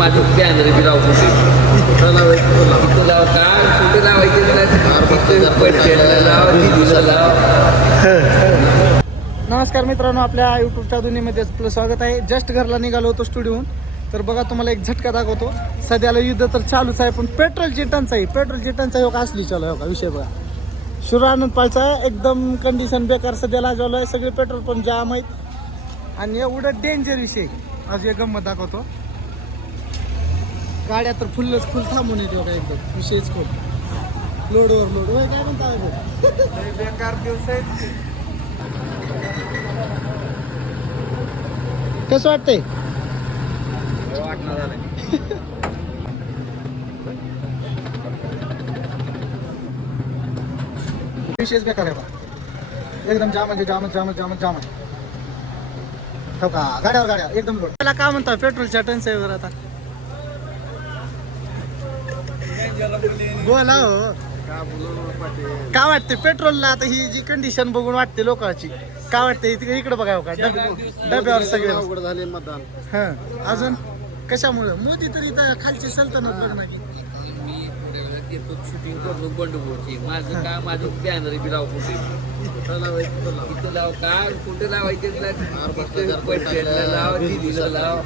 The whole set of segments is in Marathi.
माझं बॅनर बी लावतो कुठं लावायचं काय कुठे लावायचं. नमस्कार मित्रांनो, आपल्या यूट्यूबच्या दुनियेमध्ये आपलं स्वागत आहे. जस्ट घरला निघालो होतो स्टुडिओहून. तर बघा तुम्हाला एक झटका दाखवतो. सध्याला युद्ध तर चालूच आहे, पण पेट्रोलची टंचाई हो का असली चालू आहे का विषय. बघा शिवरानंद पालचा एकदम कंडिशन बेकार सध्याला चालू आहे. सगळे पेट्रोल पंप जाम आहेत आणि एवढं डेंजर विषय. आज एक गंमत दाखवतो. गाड्या तर फुल थांबून येते बघा, एकदम विषयच खूप लोडवर लोड. होय काय म्हणता बेकार दिवस आहेत. कसं वाटतंय? वाटणार झालं विशेष बेकार आहे बा. एकदम जाम आहे. हो का, गाड्या एकदम लोड. त्याला काय म्हणता पेट्रोलच्या टंचाईवर आता बोला हो. काय वाटते पेट्रोलला आता ही जी कंडिशन बघून वाटते लोकांची, काय वाटते इकडे बघा हो का डब्यावर सगळे अवघड झाले मतदान. हा अजून कशामुळे मोदी तर इथं खालची सल्तनत बघ ना की. मी येतो शूटिंग करतो बंडूची. माझं काम माझं बॅनर बी लाव कुठे इथं लाव काय कुठे लावायचं लाव दिदीला लाव.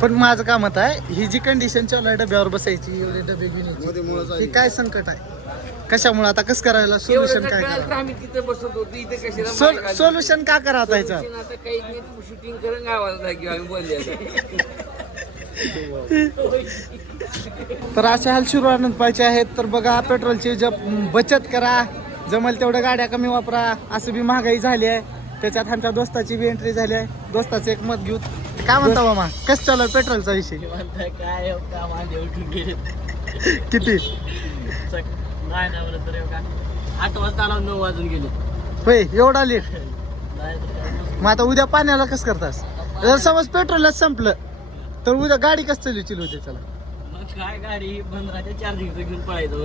पण माझं काय मत आहे, ही जी कंडिशन चालू आहे डब्यावर बसायची, एवढे डबे घेण्याची, ही काय संकट आहे? कशामुळे आता कसं करायला सोल्युशन काय करा? आम्ही तिथे बसत होतो, इथे कशाला सोल्युशन का करा आता ह्याचं? आता काही नाही, तू शूटिंग करून गावाला जा किंवा आम्ही बोलले. तर अशा हाल शिवरानंद पाहिजे आहेत. तर बघा पेट्रोलची बचत करा, जमल तेवढ्या गाड्या कमी वापरा. असं बी महागाई झाली आहे. त्याच्यात आमच्या दोस्ताची बी एंट्री झाली आहे. दोस्ताचं एक मत घेऊ. काय म्हणता मामा, कसं चालू आहे पेट्रोलचा विषय? काय किती नाही ना बरं तर 8 वाजता आला, 9 वाजून गेले. होय एवढा लेट? मग आता उद्या पाण्याला कसं करतास? जर समज पेट्रोलच संपलं तर उद्या गाडी कसं चिलवते त्याला? मग काय गाडी बंद राहते, चार्जिंगचं घेऊन पळायचं.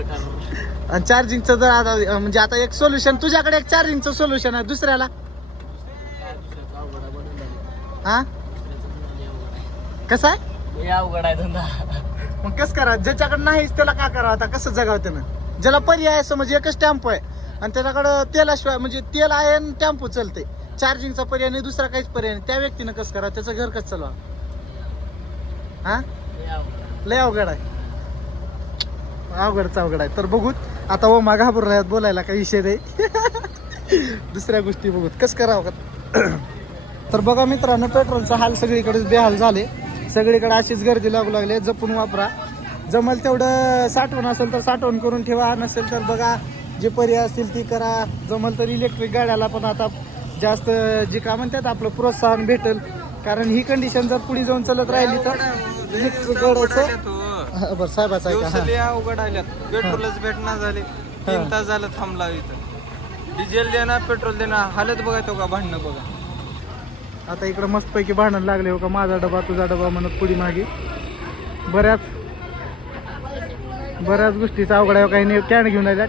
आणि चार्जिंगचं जर आता म्हणजे आता एक सोल्युशन, तुझ्याकडे एक चार्जिंगचं सोल्युशन आहे, दुसऱ्याला हा कसं आहे? अवघड आहे धंदा. मग कसं करा? ज्याच्याकडे नाहीच त्याला काय करावं आता? कसं जगावं त्यानं? ज्याला पर्याय समज एकच टेम्पो आहे आणि त्याच्याकडं तेलाशिवाय म्हणजे तेल आहे आणि टेम्पो चालते, चार्जिंगचा पर्याय नाही, दुसरा काहीच पर्याय नाही, त्या व्यक्तीनं कसं करा? त्याचं घर कसं चालवा? हा लय अवघड आहे, अवघड आहे. तर बघूत आता ओमा घाबरून राहत, बोलायला काही विषय नाही. दुसऱ्या गोष्टी बघूत कसं करावं का. तर बघा मित्रांनो, पेट्रोलचा हाल सगळीकडे बेहाल झाले. सगळीकडे अशीच गर्दी लागू लागली. जपून वापरा. जमल तेवढं साठवण असेल तर साठवण करून ठेवा, नसेल तर बघा जे पर्याय असतील ती करा. जमल तर इलेक्ट्रिक गाड्याला पण आता जास्त जे काय म्हणतात आपलं प्रोत्साहन भेटेल. कारण ही कंडिशन जर पुढे जाऊन चालत राहिली तर इलेक्ट्रिक गाड्याचं बरं साहेबाचं आहे का? अवघड आल्यात. पेट्रोलच भेटणार झाले, 3 तास झालं थांबला इथं. डिझेल देणार, पेट्रोल देणार, हालत बघायचो का भांडणं बघा. आता इकडं मस्तपैकी भांडण लागले हो का, माझा डबा तुझा डबा म्हणत पुढी मागे. बऱ्याच गोष्टीचा अवघड आहे. काही कॅन घेऊन राहिला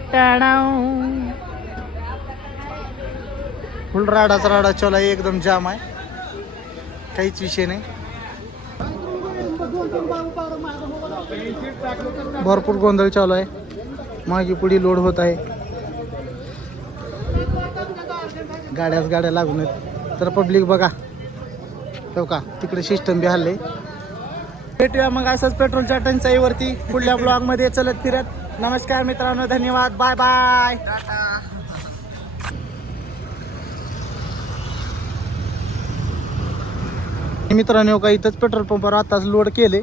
फुल राडा चालू आहे, एकदम जाम आहे, काहीच विषय नाही. भरपूर गोंधळ चालू आहे, मागे पुढे लोड होत आहे, गाड्या लागून आहेत. तर पब्लिक बघा हो का, तिकडे सिस्टम बी हल्ले. भेटूया मग असंच पेट्रोलच्या टंचाईवरती पुढल्या ब्लॉग मध्ये चलत फिरत. नमस्कार मित्रांनो, धन्यवाद, बाय बाय. मित्रांनो का इथंच पेट्रोल पंपावर आताच लोड केले,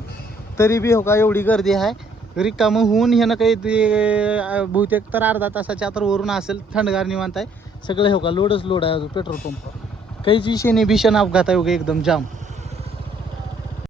तरी बी हो का एवढी गर्दी आहे. रिकामं होऊन हे ना काही बहुतेक तर अर्धा तासाच्या आत वरून असेल, थंडगार निवांत आहे सगळं हो का. लोड आहे अजून पेट्रोल पंपावर, काहीच विषय नाही. भीषण अपघात आहे एकदम जाम.